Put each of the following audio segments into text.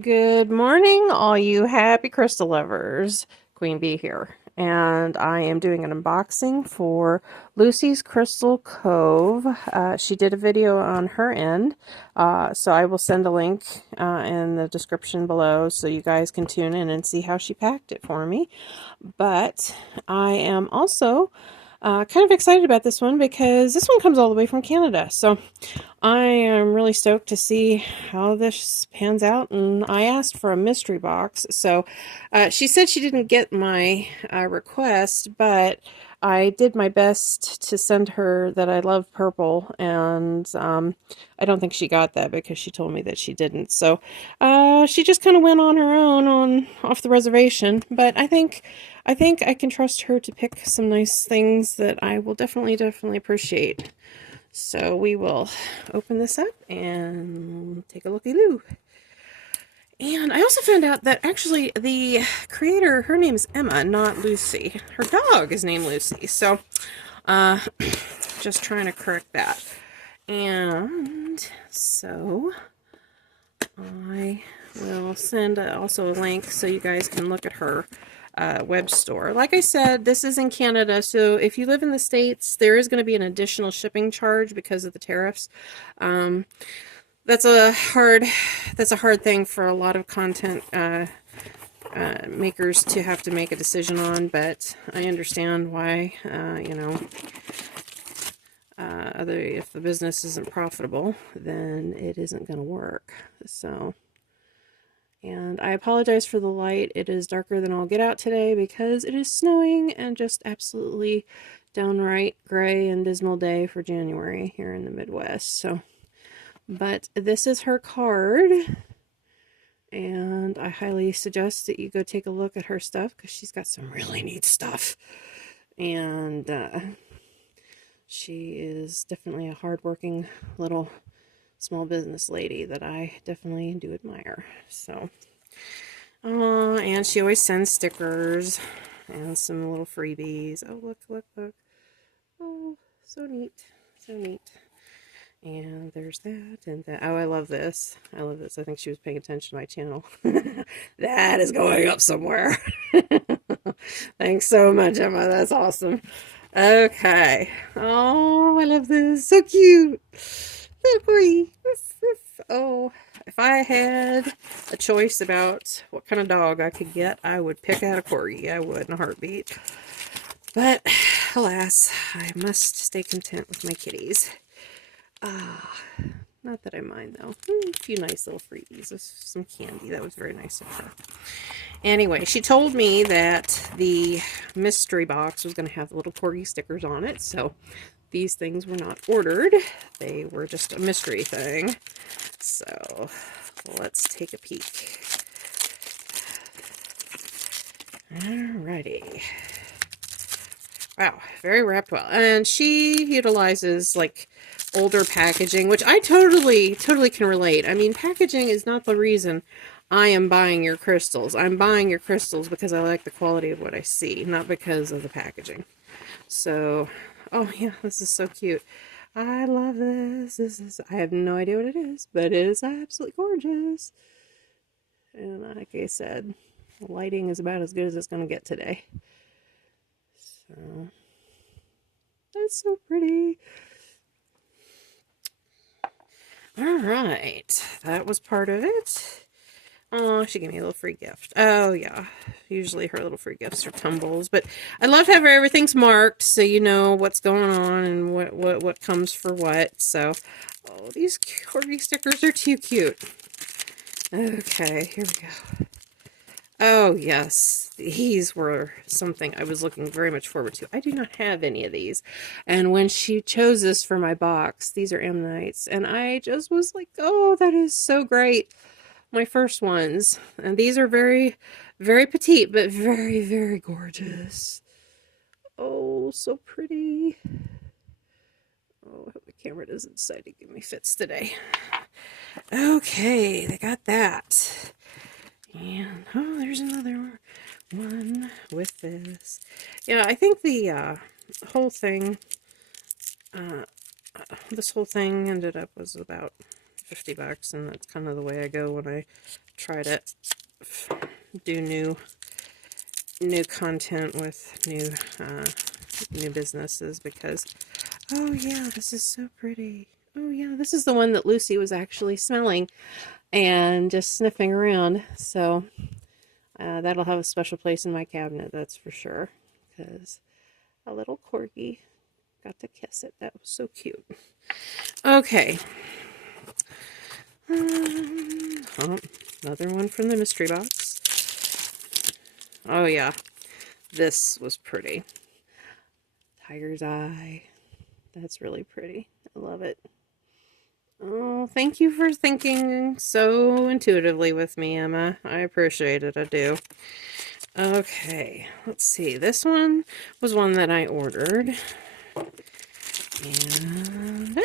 Good morning, all you happy crystal lovers. Queen Bee here, and I am doing an unboxing for Lucy's Crystal Cove. She did a video on her end, so I will send a link in the description below so you guys can tune in and see how she packed it for me. But I am also kind of excited about this one because this one comes all the way from Canada. So I am really stoked to see how this pans out, and I asked for a mystery box. So she said she didn't get my request, but I did my best to send her that I love purple, and I don't think she got that because she told me that she didn't. So she just kind of went on her own on off the reservation, but I think I can trust her to pick some nice things that I will definitely appreciate. So we will open this up and take a looky-loo. And I also found out that actually the creator, her name is Emma, not Lucy. Her dog is named Lucy. So uh, just trying to correct that. And so I will send also a link so you guys can look at her web store. Like I said, this is in Canada, so if you live in the States, there is going to be an additional shipping charge because of the tariffs. That's a hard thing for a lot of content makers to have to make a decision on, but I understand why. If the business isn't profitable, then it isn't going to work. So. And I apologize for the light. It is darker than I'll get out today because it is snowing and just absolutely downright gray and dismal day for January here in the Midwest. So, but this is her card, and I highly suggest that you go take a look at her stuff because she's got some really neat stuff. And she is definitely a hardworking little small business lady that I definitely do admire. So, and she always sends stickers and some little freebies. Oh, look. Oh, so neat. So neat. And there's that and that. Oh, I love this. I love this. I think she was paying attention to my channel. That is going up somewhere. Thanks so much, Emma. That's awesome. Okay. Oh, I love this. So cute. Little corgi. Oh, if I had a choice about what kind of dog I could get, I would pick out a corgi. I would in a heartbeat. But, alas, I must stay content with my kitties. Not that I mind, though. A few nice little freebies. Some candy. That was very nice of her. Anyway, she told me that the mystery box was going to have little corgi stickers on it, so these things were not ordered. They were just a mystery thing. So, let's take a peek. Alrighty. Wow, very wrapped well. And she utilizes, like, older packaging, which I totally can relate. I mean, packaging is not the reason I am buying your crystals. I'm buying your crystals because I like the quality of what I see, not because of the packaging. So, oh yeah, this is so cute. I love this. I have no idea what it is, but it is absolutely gorgeous. And like I said, the lighting is about as good as it's going to get today. So, that's so pretty. All right, that was part of it. Oh, she gave me a little free gift. Oh, yeah. Usually her little free gifts are tumbles. But I love how everything's marked so you know what's going on and what comes for what. So, oh, these corgi stickers are too cute. Okay, here we go. Oh, yes. These were something I was looking very much forward to. I do not have any of these. And when she chose this for my box, these are Amnites. And I just was like, oh, that is so great. My first ones, and these are very petite but very gorgeous. Oh, so pretty. Oh, I hope the camera doesn't decide to give me fits today. Okay, they got that. And oh, there's another one with this. Yeah, I think the whole thing this whole thing ended up was about 50 bucks, and that's kind of the way I go when I try to do new content with new businesses, because oh yeah, this is so pretty. Oh yeah, this is the one that Lucy was actually smelling and just sniffing around. So that'll have a special place in my cabinet, that's for sure, because a little corgi got to kiss it. That was so cute. Okay. Another one from the mystery box. Oh yeah, this was pretty. Tiger's eye. That's really pretty. I love it. Oh, thank you for thinking so intuitively with me, Emma. I appreciate it, I do. Okay, let's see. This one was one that I ordered. And,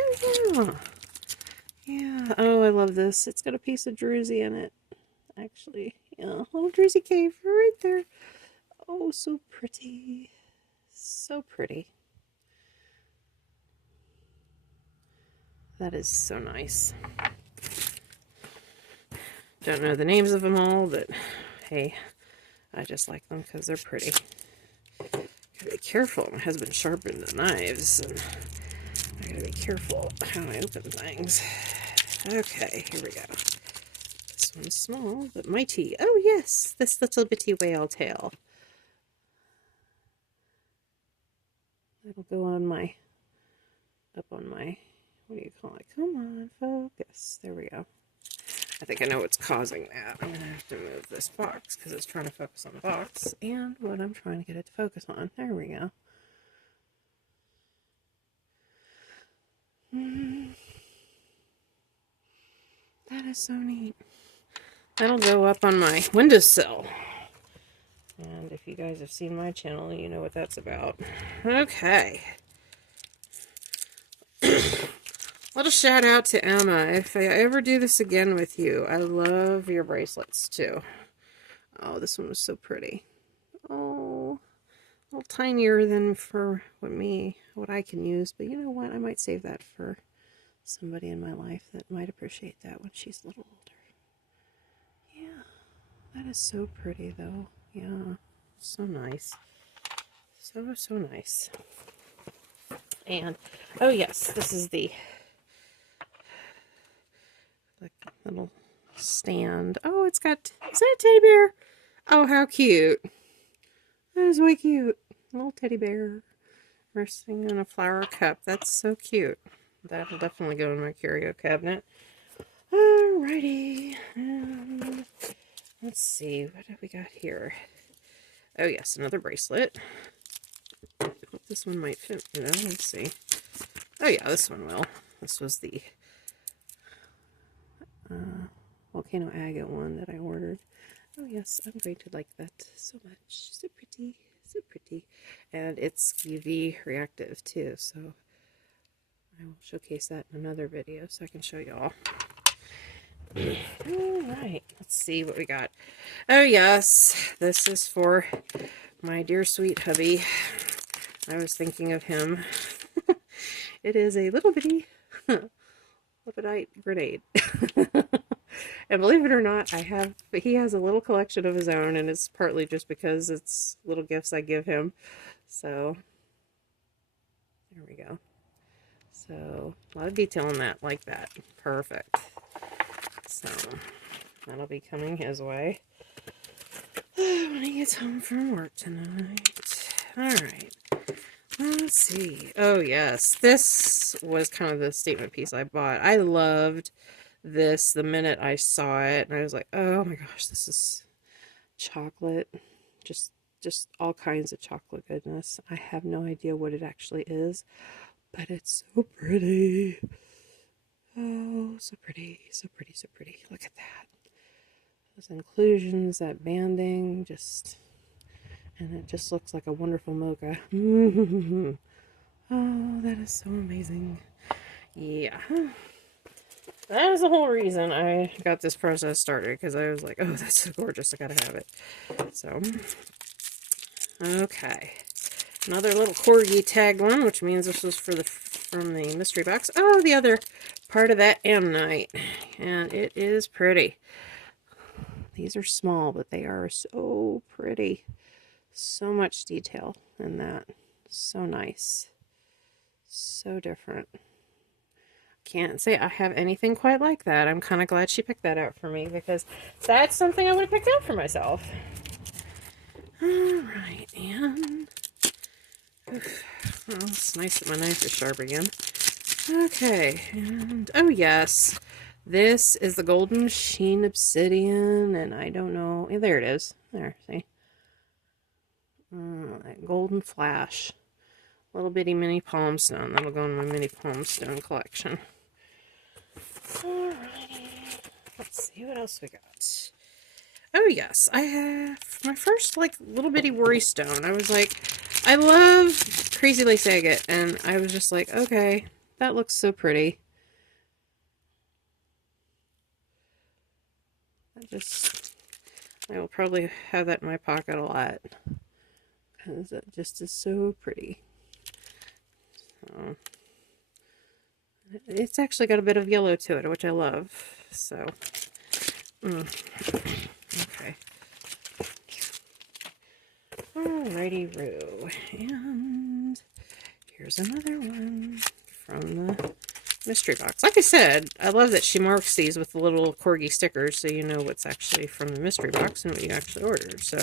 yeah. Oh, I love this. It's got a piece of druzy in it. Actually, yeah. Little druzy cave right there. Oh, so pretty. So pretty. That is so nice. Don't know the names of them all, but hey, I just like them because they're pretty. Gotta be careful. My husband sharpened the knives, and I gotta be careful how I open things. Okay, here we go. This one's small, but mighty. Oh yes, this little bitty whale tail. That'll go on my, up on my, what do you call it? Come on, focus. There we go. I think I know what's causing that. I'm going to have to move this box because it's trying to focus on the box and what I'm trying to get it to focus on. There we go. That is so neat. That'll go up on my windowsill. And if you guys have seen my channel, you know what that's about. Okay. Little shout out to Emma. If I ever do this again with you, I love your bracelets too. Oh, this one was so pretty. Oh, a little tinier than for what I can use. But you know what? I might save that for somebody in my life that might appreciate that when she's a little older. Yeah, that is so pretty though. Yeah, so nice. So nice. And, oh yes, this is the little stand. Oh, it's got, is that a teddy bear? Oh, how cute. That is way cute. A little teddy bear resting in a flower cup. That's so cute. That'll definitely go in my curio cabinet. Alrighty. Let's see, what have we got here? Oh yes, another bracelet. I hope this one might fit, you know, let's see. Oh yeah, this one will. This was the volcano agate one that I ordered. Oh yes, I'm going to like that so much. So pretty, so pretty. And it's UV reactive too, so I will showcase that in another video so I can show y'all. Alright, let's see what we got. Oh yes, this is for my dear sweet hubby. I was thinking of him. It is a little bitty lipidite grenade. And believe it or not, he has a little collection of his own, and it's partly just because it's little gifts I give him. So, there we go. So, a lot of detail in that, like that. Perfect. So, that'll be coming his way when he gets home from work tonight. Alright. Let's see. Oh, yes. This was kind of the statement piece I bought. I loved this the minute I saw it, and I was like, oh my gosh, this is chocolate. Just all kinds of chocolate goodness. I have no idea what it actually is, but it's so pretty. Oh, so pretty, so pretty, so pretty. Look at that. Those inclusions, that banding, and it just looks like a wonderful mocha. Oh, that is so amazing. Yeah. That is the whole reason I got this process started, because I was like, oh, that's so gorgeous, I gotta have it. So, okay. Another little corgi tag one, which means this was from the mystery box. Oh, the other part of that ammonite, and it is pretty. These are small, but they are so pretty. So much detail in that. So nice. So different. Can't say I have anything quite like that. I'm kind of glad she picked that out for me because that's something I would have picked out for myself. Alright, and well, it's nice that my knife is sharp again. Okay, and oh yes, this is the Golden Sheen Obsidian, and I don't know, there it is. There, see? That golden flash. Little bitty mini palm stone. That'll go in my mini palm stone collection. Alrighty. Let's see what else we got. Oh yes, I have my first like little bitty worry stone. I was like, I love Crazy Lace Agate, and I was just like, okay, that looks so pretty. I will probably have that in my pocket a lot because it just is so pretty. So, it's actually got a bit of yellow to it, which I love. So, okay. Alrighty, Roo. And here's another one from the mystery box. Like I said, I love that she marks these with the little corgi stickers so you know what's actually from the mystery box and what you actually ordered. So,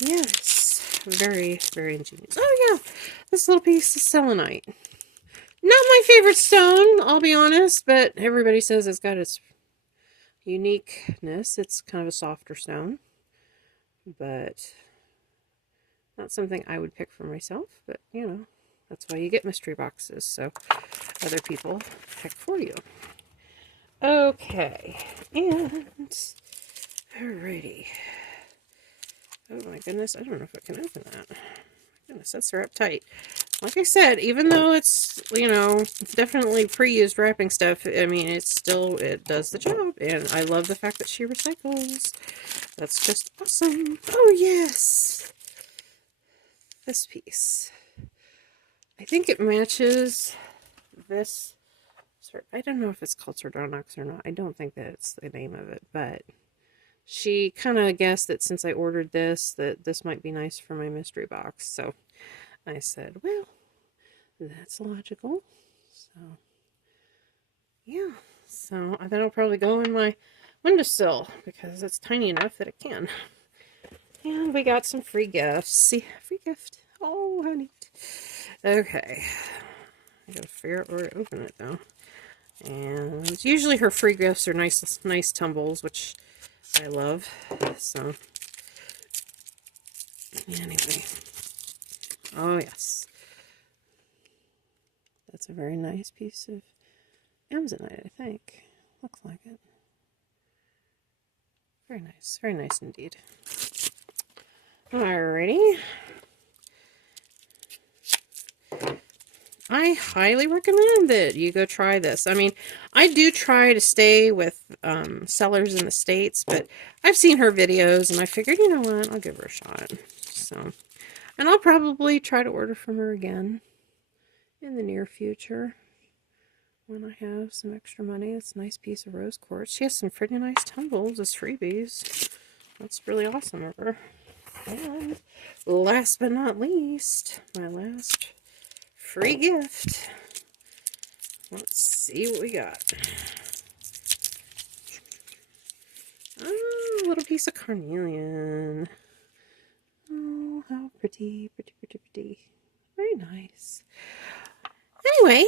yes, very, very ingenious. Oh, yeah, this little piece of selenite. Not my favorite stone, I'll be honest, but everybody says it's got its uniqueness. It's kind of a softer stone, but not something I would pick for myself, but, you know, that's why you get mystery boxes, so other people pick for you. Okay, and, alrighty. Oh my goodness, I don't know if I can open that. My goodness, that's wrapped tight. Like I said, even though it's, you know, it's definitely pre-used wrapping stuff, I mean, it's still, it does the job, and I love the fact that she recycles. That's just awesome. Oh, yes! This piece. I think it matches this. I don't know if it's called Sardonyx or not. I don't think that's the name of it, but she kind of guessed that since I ordered this, that this might be nice for my mystery box. So I said, well, that's logical. So, yeah. So that'll probably go in my windowsill because it's tiny enough that it can. And we got some free gifts. See, free gift. Oh, how neat. Okay. I gotta figure out where to open it though. And usually her free gifts are nice tumbles, which I love. So anyway. Oh yes. That's a very nice piece of Amazonite, I think. Looks like it. Very nice indeed. Alrighty. I highly recommend that you go try this. I mean, I do try to stay with sellers in the States, but I've seen her videos and I figured, you know what, I'll give her a shot. So, and I'll probably try to order from her again in the near future when I have some extra money. It's a nice piece of rose quartz. She has some pretty nice tumbles as freebies. That's really awesome of her. And last but not least, my last free gift. Let's see what we got. Oh, a little piece of carnelian. Oh, how pretty, pretty, pretty, pretty. Very nice. Anyway,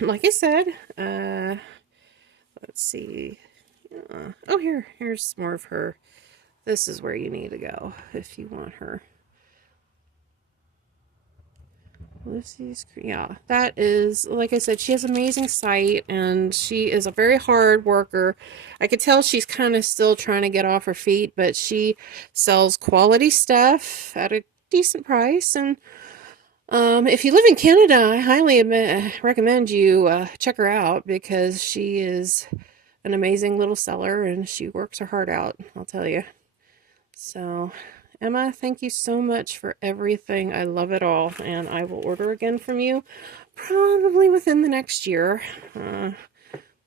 like I said, let's see. Oh, here's more of her. This is where you need to go if you want her. Lucy's, yeah, that is, like I said, she has amazing sight, and she is a very hard worker. I could tell she's kind of still trying to get off her feet, but she sells quality stuff at a decent price, and if you live in Canada, I highly recommend you check her out, because she is an amazing little seller, and she works her heart out, I'll tell you. So, Emma, thank you so much for everything. I love it all, and I will order again from you probably within the next year.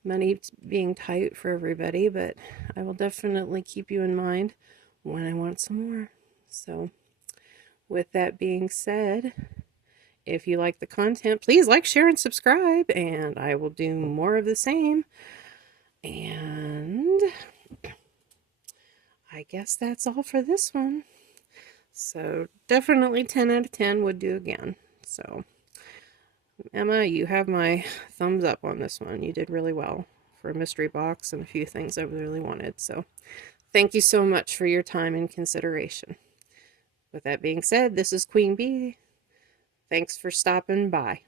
Money being tight for everybody, but I will definitely keep you in mind when I want some more. So, with that being said, if you like the content, please like, share, and subscribe, and I will do more of the same. And I guess that's all for this one. So definitely 10 out of 10 would do again. So Emma, you have my thumbs up on this one. You did really well for a mystery box and a few things I really wanted. So thank you so much for your time and consideration. With that being said, this is Queen Bee. Thanks for stopping by.